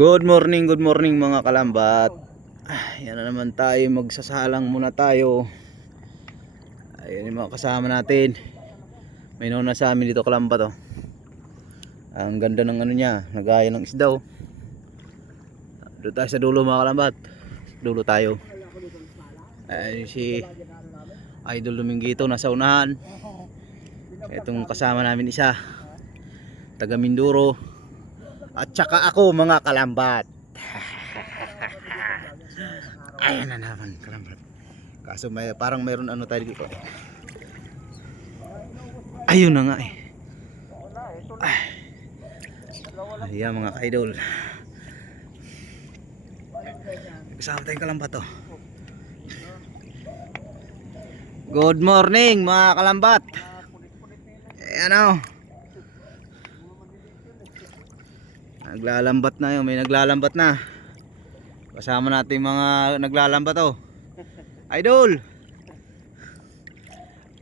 Good morning mga kalambat. Yan na naman tayo, magsasalang muna tayo. Ayun yung mga kasama natin. May nauna sa amin dito kalambat oh. Ang ganda ng ano niya, nagaya ng isda oh. Doon tayo sa dulo mga kalambat. Dulo tayo. Ayun si Idol Dominguito nasa unahan. Itong kasama namin isa, taga Mindoro. At saka ako mga kalambat. Ayan na naman kalambat. Kaso may, parang mayroon ano tayo dito. Ayun na nga eh. Ayan mga ka-idol. Kasama tayong kalambat oh. Good morning mga kalambat. Ayan oh. Naglalambat na yun, may naglalambat na. Kasama natin mga naglalambat oh. Idol.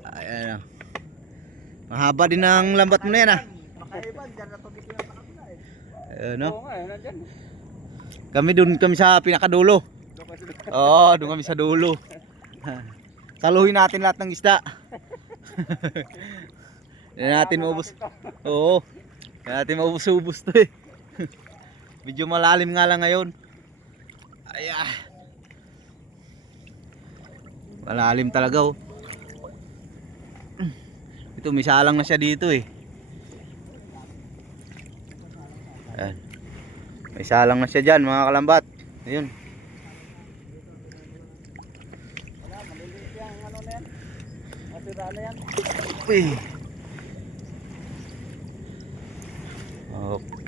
Ayan oh. Mahaba din ang lambat mo na yan ah. Ayan oh. Kami sa pinakadulo. Oo, doon kami sa dulo. Saluhin natin lahat ng isda. Hindi natin maubos. Oo. Hindi natin maubos-ubos to eh. Medyo malalim nga lang ngayon. Ayan. Malalim talaga oh. Ito may salang na siya dito eh. Ayan. May salang na siya dyan mga kalambat. Ayun. Uy.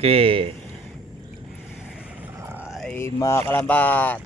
Okay. Ay mga kalambat.